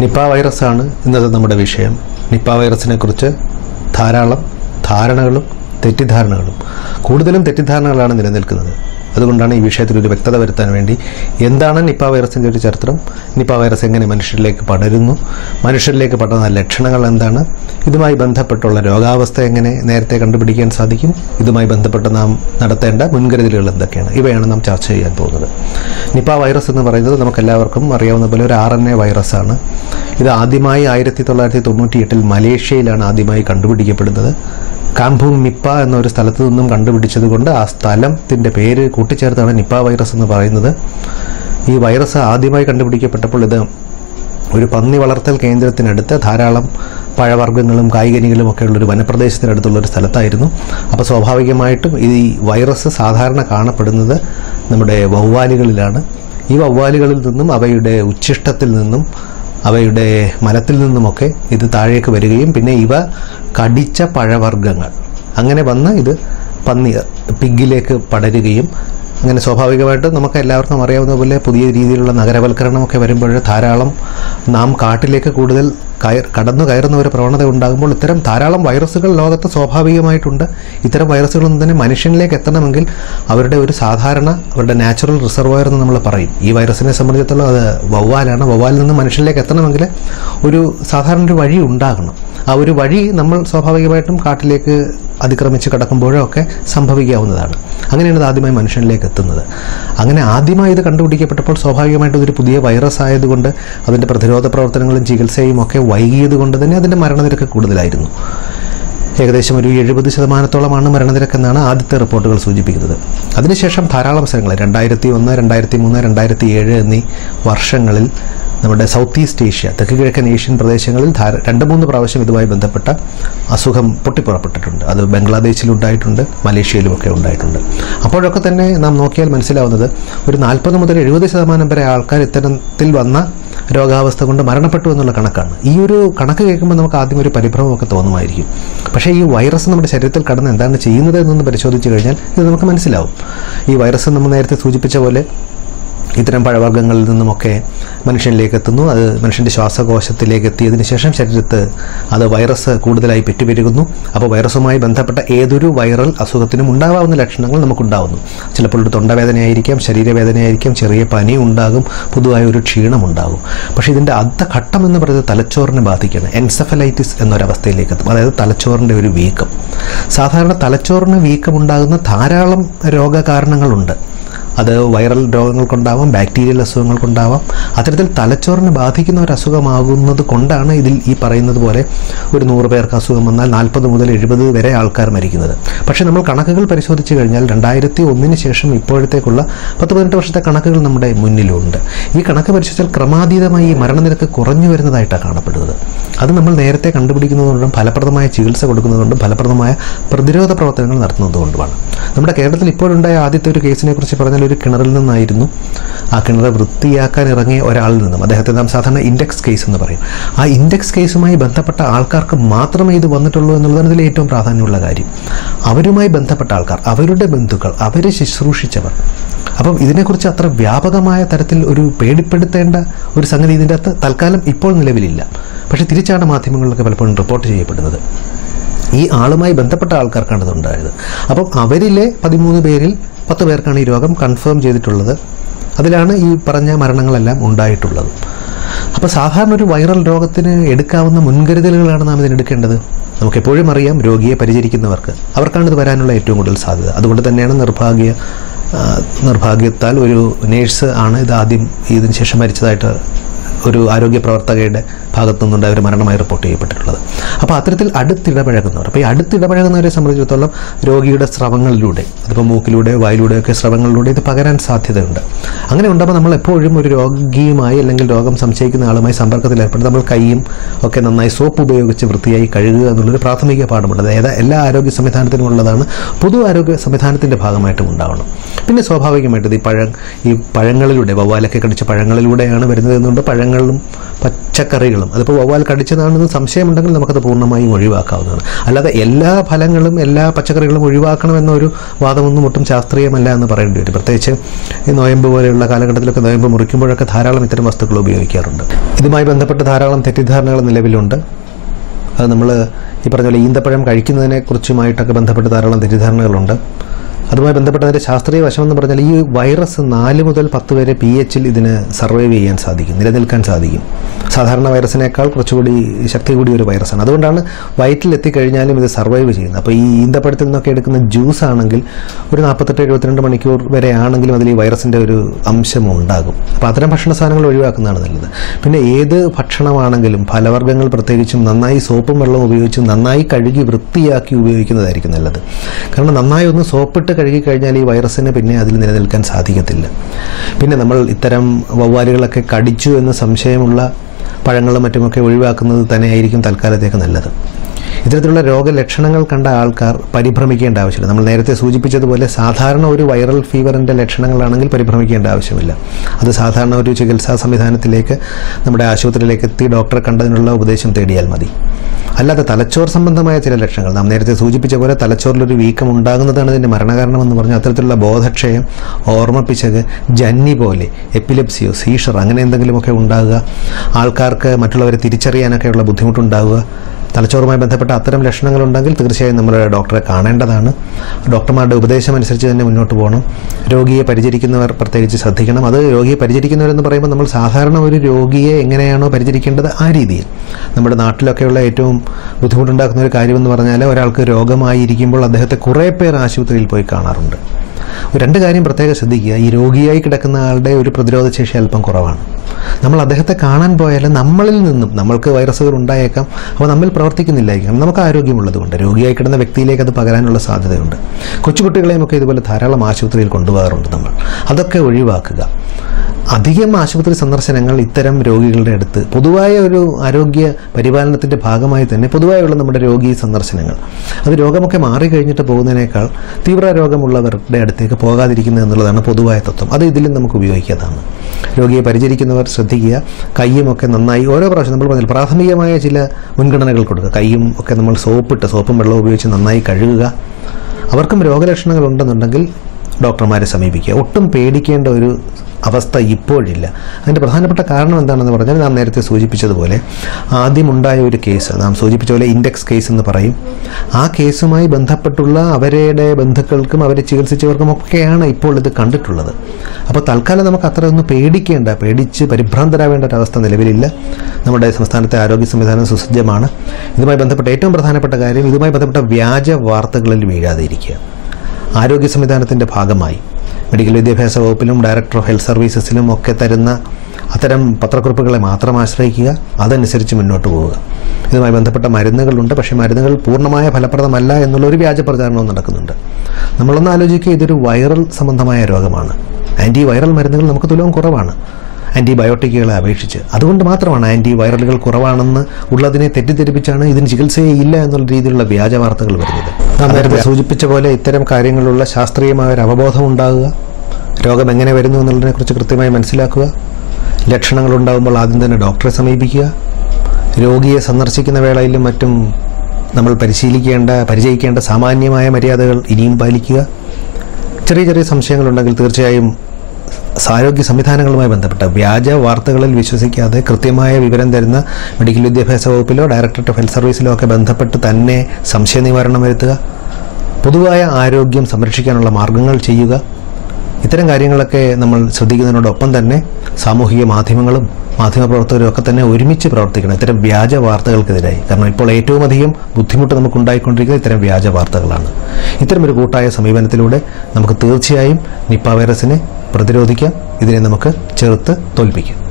Nipah വൈറസാണ് ഇന്നത്തെ നമ്മുടെ വിഷയം. നിപ്പ വൈറസിനെ കുറിച്ച് ധാരാളം ധാരണകളും തെറ്റിദ്ധാരണകളും. കൂടുതലും തെറ്റിദ്ധാരണകളാണ് നിലനിൽക്കുന്നത്. അതുകൊണ്ടാണ് ഈ വിഷയത്തിൽ ഒരു വ്യക്തത വരുത്താൻ വേണ്ടി എന്താണ് നിപ്പ വൈറസിന്റെ ഒരു ചരിത്രം? നിപ്പ വൈറസ് എങ്ങനെ മനുഷ്യരിലേക്ക് പടരുന്നു? മനുഷ്യരിലേക്ക് പടർന്ന ലക്ഷണങ്ങൾ എന്താണ്? ഇതുമായി ബന്ധപ്പെട്ടുള്ള രോഗാവസ്ഥ എങ്ങനെ നേരത്തെ കണ്ടുപിടിക്കാൻ സാധിക്കും? ഇതുമായി ബന്ധപ്പെട്ട് നാം നടത്തേണ്ട മുൻകരുതലുകൾ എന്തൊക്കെയാണ്? ഇവയാണ് നാം ചർച്ച ചെയ്യാൻ പോകുന്നത്. നിപ്പ വൈറസ് എന്ന് പറയുന്നത് നമുക്കെല്ലാവർക്കും അറിയാവുന്ന പോലെ ഒരു ആർ എൻ എ വൈറസാണ്. ഇത് ആദ്യമായി ആയിരത്തി തൊള്ളായിരത്തി തൊണ്ണൂറ്റി എട്ടിൽ മലേഷ്യയിലാണ് ആദ്യമായി കണ്ടുപിടിക്കപ്പെടുന്നത്. കാംപൂങ് നിപ്പ എന്നൊരു സ്ഥലത്തു നിന്നും കണ്ടുപിടിച്ചത് കൊണ്ട് ആ സ്ഥലത്തിന്റെ പേര് കൂട്ടിച്ചേർത്താണ് നിപ്പ വൈറസ് എന്ന് പറയുന്നത്. ഈ വൈറസ് ആദ്യമായി കണ്ടുപിടിക്കപ്പെട്ടപ്പോൾ ഇത് ഒരു പന്നി വളർത്തൽ കേന്ദ്രത്തിനടുത്ത് ധാരാളം പഴവർഗങ്ങളും കായികനികളും ഒക്കെ ഉള്ളൊരു വനപ്രദേശത്തിനടുത്തുള്ള ഒരു സ്ഥലത്തായിരുന്നു. അപ്പോൾ സ്വാഭാവികമായിട്ടും ഈ വൈറസ് സാധാരണ കാണപ്പെടുന്നത് നമ്മുടെ വവ്വാലുകളിലാണ്. ഈ വവ്വാലുകളിൽ നിന്നും അവയുടെ ഉച്ഛിഷ്ടത്തിൽ നിന്നും അവയുടെ മലത്തിൽ നിന്നുമൊക്കെ ഇത് താഴേക്ക് വരികയും പിന്നെ ഇവ കടിച്ച പഴവർഗങ്ങൾ. അങ്ങനെ വന്ന് ഇത് പന്നി പിഗിലേക്ക് പടരുകയും അങ്ങനെ സ്വാഭാവികമായിട്ട് നമുക്ക് എല്ലാവർക്കും അറിയാവുന്ന പോലെ പുതിയ രീതിയിലുള്ള നഗരവൽക്കരണമൊക്കെ വരുമ്പോൾ ധാരാളം നാം കാട്ടിലേക്ക് കൂടുതൽ കയർ കടന്നു കയറുന്ന ഒരു പ്രവണത ഉണ്ടാകുമ്പോൾ ഇത്തരം ധാരാളം വൈറസുകൾ ലോകത്ത് സ്വാഭാവികമായിട്ടുണ്ട്. ഇത്തരം വൈറസുകളൊന്നും തന്നെ മനുഷ്യനിലേക്ക് എത്തണമെങ്കിൽ അവരുടെ ഒരു സാധാരണ അവരുടെ നാച്ചുറൽ റിസർവോയർ എന്ന് നമ്മൾ പറയും. ഈ വൈറസിനെ സംബന്ധിച്ചിടത്തോളം അത് വവ്വാലാണ്. വവ്വാലിൽ നിന്ന് മനുഷ്യനിലേക്ക് എത്തണമെങ്കിൽ ഒരു സാധാരണ ഒരു വഴി ഉണ്ടാകണം. ആ ഒരു വഴി നമ്മൾ സ്വാഭാവികമായിട്ടും കാട്ടിലേക്ക് അതിക്രമിച്ച് കിടക്കുമ്പോഴോ ഒക്കെ സംഭവിക്കാവുന്നതാണ്. അങ്ങനെയാണ് ഇത് ആദ്യമായി മനുഷ്യനിലേക്ക് എത്തുന്നത്. അങ്ങനെ ആദ്യമായി ഇത് കണ്ടുപിടിക്കപ്പെട്ടപ്പോൾ സ്വാഭാവികമായിട്ടും ഇതൊരു പുതിയ വൈറസ് ആയതുകൊണ്ട് അതിന്റെ പ്രതിരോധ പ്രവർത്തനങ്ങളും ചികിത്സയും ഒക്കെ വൈകിയത് കൊണ്ട് തന്നെ അതിന്റെ മരണനിരക്ക് കൂടുതലായിരുന്നു. ഏകദേശം ഒരു എഴുപത് ശതമാനത്തോളമാണ് മരണനിരക്കെന്നാണ് ആദ്യത്തെ റിപ്പോർട്ടുകൾ സൂചിപ്പിക്കുന്നത്. അതിനുശേഷം ധാരാളം അവസരങ്ങൾ. രണ്ടായിരത്തി ഒന്ന് രണ്ടായിരത്തി മൂന്ന് രണ്ടായിരത്തി ഏഴ് എന്നീ വർഷങ്ങളിൽ നമ്മുടെ സൗത്ത് ഈസ്റ്റ് ഏഷ്യ തെക്ക് കിഴക്കൻ ഏഷ്യൻ പ്രദേശങ്ങളിൽ രണ്ട് മൂന്ന് പ്രാവശ്യം ഇതുമായി ബന്ധപ്പെട്ട അസുഖം പൊട്ടിപ്പുറപ്പെട്ടിട്ടുണ്ട്. അത് ബംഗ്ലാദേശിലുണ്ടായിട്ടുണ്ട് മലേഷ്യയിലുമൊക്കെ ഉണ്ടായിട്ടുണ്ട്. അപ്പോഴൊക്കെ തന്നെ നാം നോക്കിയാൽ മനസ്സിലാവുന്നത് ഒരു നാൽപ്പത് മുതൽ എഴുപത് ശതമാനം വരെ ആൾക്കാർ ഇത്തരത്തിൽ വന്ന രോഗാവസ്ഥ കൊണ്ട് മരണപ്പെട്ടു എന്നുള്ള കണക്കാണ്. ഈ ഒരു കണക്ക് കേൾക്കുമ്പോൾ നമുക്ക് ആദ്യം ഒരു പരിഭ്രമമൊക്കെ തോന്നുമായിരിക്കും. പക്ഷേ ഈ വൈറസ് നമ്മുടെ ശരീരത്തിൽ കടന്ന് എന്താണ് ചെയ്യുന്നത് എന്നൊന്ന് പരിശോധിച്ച് കഴിഞ്ഞാൽ ഇത് നമുക്ക് മനസ്സിലാവും. ഈ വൈറസ് നമ്മൾ നേരത്തെ സൂചിപ്പിച്ച പോലെ ഇത്തരം പഴവർഗങ്ങളിൽ നിന്നുമൊക്കെ മനുഷ്യനിലേക്ക് എത്തുന്നു അത് മനുഷ്യന്റെ ശ്വാസകോശത്തിലേക്ക് എത്തിയതിന് ശേഷം ശരീരത്ത് അത് വൈറസ് കൂടുതലായി പെറ്റുപെരുകുന്നു. അപ്പോൾ വൈറസുമായി ബന്ധപ്പെട്ട ഏതൊരു വൈറൽ അസുഖത്തിനും ഉണ്ടാവാവുന്ന ലക്ഷണങ്ങൾ നമുക്കുണ്ടാവുന്നു. ചിലപ്പോൾ ഒരു തൊണ്ടവേദനയായിരിക്കാം ശരീരവേദനയായിരിക്കാം ചെറിയ പനി ഉണ്ടാകും പൊതുവായ ഒരു ക്ഷീണം ഉണ്ടാകും. പക്ഷേ ഇതിന്റെ അർദ്ധ ഘട്ടം എന്ന് പറയുന്നത് തലച്ചോറിനെ ബാധിക്കുകയാണ്. എൻസെഫലൈറ്റിസ് എന്നൊരവസ്ഥയിലേക്ക് എത്തും അതായത് തലച്ചോറിന്റെ ഒരു വീക്കം. സാധാരണ തലച്ചോറിന് വീക്കം ഉണ്ടാകുന്ന ധാരാളം രോഗകാരണങ്ങളുണ്ട്. അത് വൈറൽ രോഗങ്ങൾക്കുണ്ടാവാം ബാക്ടീരിയൽ അസുഖങ്ങൾക്കുണ്ടാവാം. അത്തരത്തിൽ തലച്ചോറിനെ ബാധിക്കുന്ന ഒരു അസുഖമാകുന്നത് കൊണ്ടാണ് ഇതിൽ ഈ പറയുന്നത് പോലെ ഒരു നൂറ് പേർക്ക് അസുഖം വന്നാൽ നാൽപ്പത് മുതൽ എഴുപത് വരെ ആൾക്കാർ മരിക്കുന്നത്. പക്ഷേ നമ്മൾ കണക്കുകൾ പരിശോധിച്ച് കഴിഞ്ഞാൽ രണ്ടായിരത്തി ഒന്നിന് ശേഷം ഇപ്പോഴത്തേക്കുള്ള പത്ത് പതിനെട്ട് വർഷത്തെ കണക്കുകൾ നമ്മുടെ മുന്നിലുണ്ട്. ഈ കണക്ക് പരിശോധിച്ചാൽ ക്രമാതീതമായി ഈ മരണനിരക്ക് കുറഞ്ഞു വരുന്നതായിട്ടാണ് കാണപ്പെടുന്നത്. അത് നമ്മൾ നേരത്തെ കണ്ടുപിടിക്കുന്നതുകൊണ്ടും ഫലപ്രദമായ ചികിത്സ കൊടുക്കുന്നതുകൊണ്ടും ഫലപ്രദമായ പ്രതിരോധ പ്രവർത്തനങ്ങൾ നടത്തുന്നതുകൊണ്ടുമാണ്. നമ്മുടെ കേരളത്തിൽ ഇപ്പോഴുണ്ടായ ആദ്യത്തെ ഒരു കേസിനെ കുറിച്ച് പറഞ്ഞാൽ ഒരു കിണറിൽ നിന്നായിരുന്നു ആ കിണർ വൃത്തിയാക്കാൻ ഇറങ്ങിയ ഒരാളിൽ നിന്നും അദ്ദേഹത്തെ നാം സാധാരണ ഇൻഡെക്സ് കേസ് എന്ന് പറയും. ആ ഇൻഡെക്സ് കേസുമായി ബന്ധപ്പെട്ട ആൾക്കാർക്ക് മാത്രമേ ഇത് വന്നിട്ടുള്ളൂ എന്നുള്ളതാണ് ഇതിൽ ഏറ്റവും പ്രാധാന്യമുള്ള കാര്യം. അവരുമായി ബന്ധപ്പെട്ട ആൾക്കാർ അവരുടെ ബന്ധുക്കൾ അവരെ ശുശ്രൂഷിച്ചവർ. അപ്പം ഇതിനെക്കുറിച്ച് അത്ര വ്യാപകമായ തരത്തിൽ ഒരു പേടിപ്പെടുത്തേണ്ട ഒരു സംഗതി ഇതിന്റെ അകത്ത് തൽക്കാലം ഇപ്പോൾ നിലവിലില്ല. പക്ഷേ തിരിച്ചാണ് മാധ്യമങ്ങളിലൊക്കെ പലപ്പോഴും റിപ്പോർട്ട് ചെയ്യപ്പെടുന്നത്. ഈ ആളുമായി ബന്ധപ്പെട്ട ആൾക്കാർക്കാണ് ഇത് ഉണ്ടായത്. അപ്പം അവരിലെ പതിമൂന്ന് പേരിൽ പത്ത് പേർക്കാണ് ഈ രോഗം കൺഫേം ചെയ്തിട്ടുള്ളത്. അതിലാണ് ഈ പറഞ്ഞ മരണങ്ങളെല്ലാം ഉണ്ടായിട്ടുള്ളത്. അപ്പോൾ സാധാരണ ഒരു വൈറൽ രോഗത്തിന് എടുക്കാവുന്ന മുൻകരുതലുകളാണ് നാം ഇതിനെടുക്കേണ്ടത് നമുക്കെപ്പോഴും അറിയാം രോഗിയെ പരിചരിക്കുന്നവർക്ക്. അവർക്കാണ് ഇത് വരാനുള്ള ഏറ്റവും കൂടുതൽ സാധ്യത. അതുകൊണ്ട് തന്നെയാണ് നിർഭാഗ്യ നിർഭാഗ്യത്താൽ ഒരു നേഴ്സ് ആണ് ഇത് ആദ്യം ഇതിന് ശേഷം മരിച്ചതായിട്ട് ഒരു ആരോഗ്യ പ്രവർത്തകയുടെ ഭാഗത്തു നിന്നുണ്ടായ ഒരു മരണമായി റിപ്പോർട്ട് ചെയ്യപ്പെട്ടിട്ടുള്ളത്. അപ്പോൾ അത്തരത്തിൽ അടുത്തിടപഴകുന്നവർ അപ്പോൾ ഈ അടുത്തിടപഴകുന്നവരെ സംബന്ധിച്ചിടത്തോളം രോഗിയുടെ സ്രവങ്ങളിലൂടെ അതിപ്പോൾ മൂക്കിലൂടെ വായിലൂടെ ഒക്കെ സ്രവങ്ങളിലൂടെ ഇത് പകരാൻ സാധ്യതയുണ്ട്. അങ്ങനെ ഉണ്ടാകുമ്പോൾ നമ്മൾ എപ്പോഴും ഒരു രോഗിയുമായി അല്ലെങ്കിൽ രോഗം സംശയിക്കുന്ന ആളുമായി സമ്പർക്കത്തിൽ ഏർപ്പെട്ട് നമ്മൾ കൈയും ഒക്കെ നന്നായി സോപ്പ് ഉപയോഗിച്ച് വൃത്തിയായി കഴുകുക എന്നുള്ളൊരു പ്രാഥമിക പാഠമുണ്ട്. അതായത് എല്ലാ ആരോഗ്യ സംവിധാനത്തിനും ഉള്ളതാണ്. പൊതു ആരോഗ്യ സംവിധാനത്തിന്റെ ഭാഗമായിട്ടും ഉണ്ടാവണം. പിന്നെ സ്വാഭാവികമായിട്ടും ഈ പഴം ഈ പഴങ്ങളിലൂടെ വവ്വാലൊക്കെ കടിച്ച പഴങ്ങളിലൂടെയാണ് വരുന്നത് എന്നുകൊണ്ട് പഴങ്ങളിലും പച്ചക്കറികളും. അതിപ്പോൾ വവ്വാൽ കടിച്ചതാണെന്ന് സംശയമുണ്ടെങ്കിൽ നമുക്കത് പൂർണമായും ഒഴിവാക്കാവുന്നതാണ്. അല്ലാതെ എല്ലാ ഫലങ്ങളും എല്ലാ പച്ചക്കറികളും ഒഴിവാക്കണമെന്നൊരു വാദമൊന്നും ഒട്ടും ശാസ്ത്രീയമല്ല എന്ന് പറയേണ്ടി വരും. പ്രത്യേകിച്ച് ഈ നോയമ്പ് പോലെയുള്ള കാലഘട്ടത്തിലൊക്കെ നോയമ്പ് മുറിക്കുമ്പോഴൊക്കെ ധാരാളം ഇത്തരം വസ്തുക്കൾ ഉപയോഗിക്കാറുണ്ട്. ഇതുമായി ബന്ധപ്പെട്ട് ധാരാളം തെറ്റിദ്ധാരണകൾ നിലവിലുണ്ട്. അത് നമ്മൾ ഈ പറഞ്ഞ പോലെ ഈന്തപ്പഴം കഴിക്കുന്നതിനെ കുറിച്ചുമായിട്ടൊക്കെ ബന്ധപ്പെട്ട് ധാരാളം തെറ്റിദ്ധാരണകളുണ്ട്. അതുമായി ബന്ധപ്പെട്ട അതിന്റെ ശാസ്ത്രീയ വശം എന്ന് പറഞ്ഞാൽ ഈ വൈറസ് നാല് മുതൽ പത്ത് വരെ പി എച്ചിൽ ഇതിന് സർവൈവ് ചെയ്യാൻ സാധിക്കും നിലനിൽക്കാൻ സാധിക്കും. സാധാരണ വൈറസിനേക്കാൾ കുറച്ചുകൂടി ശക്തി കൂടിയ ഒരു വൈറസാണ്. അതുകൊണ്ടാണ് വയറ്റിൽ എത്തിക്കഴിഞ്ഞാലും ഇത് സർവൈവ് ചെയ്യുന്നത്. അപ്പോൾ ഈ ഈന്തപ്പഴത്തിൽ നിന്നൊക്കെ എടുക്കുന്ന ജ്യൂസ് ആണെങ്കിൽ ഒരു നാൽപ്പത്തെട്ട് എഴുപത്തിരണ്ട് മണിക്കൂർ വരെ ആണെങ്കിലും അതിൽ ഈ വൈറസിന്റെ ഒരു അംശം ഉണ്ടാകും. അപ്പോൾ അത്തരം ഭക്ഷണ സാധനങ്ങൾ ഒഴിവാക്കുന്നതാണ് നല്ലത്. പിന്നെ ഏത് ഭക്ഷണമാണെങ്കിലും ഫലവർഗങ്ങൾ പ്രത്യേകിച്ചും നന്നായി സോപ്പും വെള്ളവും ഉപയോഗിച്ച് നന്നായി കഴുകി വൃത്തിയാക്കി ഉപയോഗിക്കുന്നതായിരിക്കും നല്ലത്. കാരണം നന്നായി ഒന്ന് സോപ്പിട്ട് കഴുകി കഴിഞ്ഞാൽ ഈ വൈറസിന് പിന്നെ അതിൽ നിലനിൽക്കാൻ സാധിക്കത്തില്ല. പിന്നെ നമ്മൾ ഇത്തരം വവ്വാലുകളൊക്കെ കടിച്ചു എന്ന് സംശയമുള്ള പഴങ്ങളും മറ്റുമൊക്കെ ഒഴിവാക്കുന്നത് തന്നെയായിരിക്കും തൽക്കാലത്തേക്ക് നല്ലത്. ഇത്തരത്തിലുള്ള രോഗലക്ഷണങ്ങൾ കണ്ട ആൾക്കാർ പരിഭ്രമിക്കേണ്ട ആവശ്യമില്ല. നമ്മൾ നേരത്തെ സൂചിപ്പിച്ചതുപോലെ സാധാരണ ഒരു വൈറൽ ഫീവറിന്റെ ലക്ഷണങ്ങളാണെങ്കിൽ പരിഭ്രമിക്കേണ്ട ആവശ്യമില്ല. അത് സാധാരണ ഒരു ചികിത്സാ സംവിധാനത്തിലേക്ക് നമ്മുടെ ആശുപത്രിയിലേക്ക് എത്തി ഡോക്ടറെ കണ്ടതിനുള്ള ഉപദേശം തേടിയാൽ മതി. അല്ലാതെ തലച്ചോർ സംബന്ധമായ ചില ലക്ഷണങ്ങൾ. നാം നേരത്തെ സൂചിപ്പിച്ച പോലെ തലച്ചോറിലൊരു വീക്കം ഉണ്ടാകുന്നതാണ് ഇതിന്റെ മരണകാരണം എന്ന് പറഞ്ഞാൽ അത്തരത്തിലുള്ള ബോധക്ഷയം ഓർമ്മപ്പിച്ചത് ജന്നി പോലെ എപ്പിലെപ്സിയോ സീഷർ അങ്ങനെ എന്തെങ്കിലുമൊക്കെ ഉണ്ടാകുക. ആൾക്കാർക്ക് മറ്റുള്ളവരെ തിരിച്ചറിയാനൊക്കെയുള്ള ബുദ്ധിമുട്ടുണ്ടാവുക. തലച്ചോറുമായി ബന്ധപ്പെട്ട അത്തരം ലക്ഷണങ്ങളുണ്ടെങ്കിൽ തീർച്ചയായും നമ്മൾ ഡോക്ടറെ കാണേണ്ടതാണ്. ഡോക്ടർമാരുടെ ഉപദേശം അനുസരിച്ച് തന്നെ മുന്നോട്ട് പോകണം. രോഗിയെ പരിചരിക്കുന്നവർ പ്രത്യേകിച്ച് ശ്രദ്ധിക്കണം. അത് രോഗിയെ പരിചരിക്കുന്നവരെന്ന് പറയുമ്പോൾ നമ്മൾ സാധാരണ ഒരു രോഗിയെ എങ്ങനെയാണോ പരിചരിക്കേണ്ടത് ആ രീതിയിൽ. നമ്മുടെ നാട്ടിലൊക്കെയുള്ള ഏറ്റവും ബുദ്ധിമുട്ടുണ്ടാക്കുന്ന ഒരു കാര്യമെന്ന് പറഞ്ഞാൽ ഒരാൾക്ക് രോഗമായിരിക്കുമ്പോൾ അദ്ദേഹത്തെ കുറേ പേർ ആശുപത്രിയിൽ പോയി കാണാറുണ്ട്. രണ്ട് കാര്യം പ്രത്യേകം ശ്രദ്ധിക്കുക. ഈ രോഗിയായി കിടക്കുന്ന ആളുടെ ഒരു പ്രതിരോധ ശേഷി അല്പം കുറവാണ്. നമ്മൾ അദ്ദേഹത്തെ കാണാൻ പോയാൽ നമ്മളിൽ നിന്നും നമ്മൾക്ക് വൈറസുകൾ ഉണ്ടായേക്കാം. അപ്പോൾ നമ്മൾ പ്രവർത്തിക്കുന്നില്ലായിരിക്കാം. നമുക്ക് ആരോഗ്യമുള്ളതുകൊണ്ട് രോഗിയായി കിടന്ന വ്യക്തിയിലേക്ക് അത് പകരാനുള്ള സാധ്യതയുണ്ട്. കൊച്ചുകുട്ടികളെയും ഒക്കെ ഇതുപോലെ ധാരാളം ആശുപത്രിയിൽ കൊണ്ടുപോകാറുണ്ട് നമ്മൾ. അതൊക്കെ ഒഴിവാക്കുക. അധികം ആശുപത്രി സന്ദർശനങ്ങൾ ഇത്തരം രോഗികളുടെ അടുത്ത് പൊതുവായ ഒരു ആരോഗ്യ പരിപാലനത്തിന്റെ ഭാഗമായി തന്നെ പൊതുവായുള്ള നമ്മുടെ രോഗി സന്ദർശനങ്ങൾ. അത് രോഗമൊക്കെ മാറി കഴിഞ്ഞിട്ട് പോകുന്നതിനേക്കാൾ തീവ്ര രോഗമുള്ളവരുടെ അടുത്തേക്ക് പോകാതിരിക്കുന്നത് എന്നുള്ളതാണ് പൊതുവായ തത്വം. അത് ഇതിലും നമുക്ക് ഉപയോഗിക്കാതാണ് രോഗിയെ പരിചരിക്കുന്നവർ ശ്രദ്ധിക്കുക. കൈയുമൊക്കെ നന്നായി ഓരോ പ്രാവശ്യം നമ്മൾ പറഞ്ഞാൽ പ്രാഥമികമായ ചില മുൻഗണനകൾ കൊടുക്കുക. കൈയും ഒക്കെ നമ്മൾ സോപ്പിട്ട് സോപ്പും വെള്ളവും ഉപയോഗിച്ച് നന്നായി കഴുകുക. അവർക്കും രോഗലക്ഷണങ്ങൾ ഉണ്ടെന്നുണ്ടെങ്കിൽ ഡോക്ടർമാരെ സമീപിക്കുക. ഒട്ടും പേടിക്കേണ്ട ഒരു അവസ്ഥ ഇപ്പോഴില്ല. അതിന്റെ പ്രധാനപ്പെട്ട കാരണം എന്താണെന്ന് പറഞ്ഞാൽ നാം നേരത്തെ സൂചിപ്പിച്ചതുപോലെ ആദ്യമുണ്ടായ ഒരു കേസ് നാം സൂചിപ്പിച്ച പോലെ ഇൻഡെക്സ് കേസ് എന്ന് പറയും. ആ കേസുമായി ബന്ധപ്പെട്ടുള്ള അവരുടെ ബന്ധുക്കൾക്കും അവരെ ചികിത്സിച്ചവർക്കും ഒക്കെയാണ് ഇപ്പോൾ ഇത് കണ്ടിട്ടുള്ളത്. അപ്പോൾ തൽക്കാലം നമുക്ക് അത്ര ഒന്ന് പേടിക്കേണ്ട പേടിച്ച് പരിഭ്രാന്തരാവേണ്ട അവസ്ഥ നിലവിലില്ല. നമ്മുടെ സംസ്ഥാനത്തെ ആരോഗ്യ സംവിധാനം സുസജ്ജമാണ്. ഇതുമായി ബന്ധപ്പെട്ട ഏറ്റവും പ്രധാനപ്പെട്ട കാര്യം ഇതുമായി ബന്ധപ്പെട്ട വ്യാജ വാർത്തകളിൽ വീഴാതെ ഇരിക്കുക ആരോഗ്യ സംവിധാനത്തിന്റെ ഭാഗമായി. മെഡിക്കൽ വിദ്യാഭ്യാസ വകുപ്പിലും ഡയറക്ടർ ഓഫ് ഹെൽത്ത് സർവീസസിലും ഒക്കെ തരുന്ന അത്തരം പത്രക്കുറിപ്പുകളെ മാത്രം ആശ്രയിക്കുക അതനുസരിച്ച് മുന്നോട്ട് പോവുക. ഇതുമായി ബന്ധപ്പെട്ട മരുന്നുകളുണ്ട്. പക്ഷേ മരുന്നുകൾ പൂർണമായ ഫലപ്രദമല്ല എന്നുള്ള ഒരു വ്യാജ പ്രചാരണവും നടക്കുന്നുണ്ട്. നമ്മളൊന്ന് ആലോചിക്കുക ഇതൊരു വൈറൽ സംബന്ധമായ രോഗമാണ്. ആന്റി വൈറൽ മരുന്നുകൾ നമുക്ക് തുലവും കുറവാണ്. ആന്റിബയോട്ടിക്കുകളെ അപേക്ഷിച്ച്. അതുകൊണ്ട് മാത്രമാണ് ആന്റി വൈറലുകൾ കുറവാണെന്ന് ഉള്ളതിനെ തെറ്റിദ്ധരിപ്പിച്ചാണ് ഇതിന് ചികിത്സയെ ഇല്ല എന്നുള്ള രീതിയിലുള്ള വ്യാജ വാർത്തകൾ വരുന്നത്. നാം നേരത്തെ സൂചിപ്പിച്ച പോലെ ഇത്തരം കാര്യങ്ങളുള്ള ശാസ്ത്രീയമായ ഒരു അവബോധം ഉണ്ടാകുക രോഗം എങ്ങനെ വരുന്നു എന്നുള്ളതിനെക്കുറിച്ച് കൃത്യമായി മനസ്സിലാക്കുക ലക്ഷണങ്ങൾ ഉണ്ടാകുമ്പോൾ ആദ്യം തന്നെ ഡോക്ടറെ സമീപിക്കുക രോഗിയെ സന്ദർശിക്കുന്ന വേളയിലും മറ്റും നമ്മൾ പരിശീലിക്കേണ്ട പരിചയിക്കേണ്ട സാമാന്യമായ മര്യാദകൾ ഇനിയും പാലിക്കുക. ചെറിയ ചെറിയ സംശയങ്ങളുണ്ടെങ്കിൽ തീർച്ചയായും ആരോഗ്യ സംവിധാനങ്ങളുമായി ബന്ധപ്പെട്ട വ്യാജ വാർത്തകളിൽ വിശ്വസിക്കാതെ കൃത്യമായ വിവരം തരുന്ന മെഡിക്കൽ വിദ്യാഭ്യാസ വകുപ്പിലോ ഡയറക്ടറേറ്റ് ഓഫ് ഹെൽത്ത് സർവീസിലോ ഒക്കെ ബന്ധപ്പെട്ട് തന്നെ സംശയ നിവാരണം വരുത്തുക. പൊതുവായ ആരോഗ്യം സംരക്ഷിക്കാനുള്ള മാർഗങ്ങൾ ചെയ്യുക. ഇത്തരം കാര്യങ്ങളൊക്കെ നമ്മൾ ശ്രദ്ധിക്കുന്നതിനോടൊപ്പം തന്നെ സാമൂഹിക മാധ്യമങ്ങളും മാധ്യമപ്രവർത്തകരും ഒക്കെ തന്നെ ഒരുമിച്ച് പ്രവർത്തിക്കണം. ഇത്തരം വ്യാജ വാർത്തകൾക്കെതിരായി. കാരണം ഇപ്പോൾ ഏറ്റവും അധികം ബുദ്ധിമുട്ട് നമുക്ക് ഉണ്ടായിക്കൊണ്ടിരിക്കുന്നത് ഇത്തരം വ്യാജ വാർത്തകളാണ്. ഇത്തരം ഒരു കൂട്ടായ സമീപനത്തിലൂടെ നമുക്ക് തീർച്ചയായും നിപ്പ വൈറസിനെ പ്രതിരോധിക്കാം. ഇതിനെ നമുക്ക് ചെറുത്ത് തോൽപ്പിക്കാം.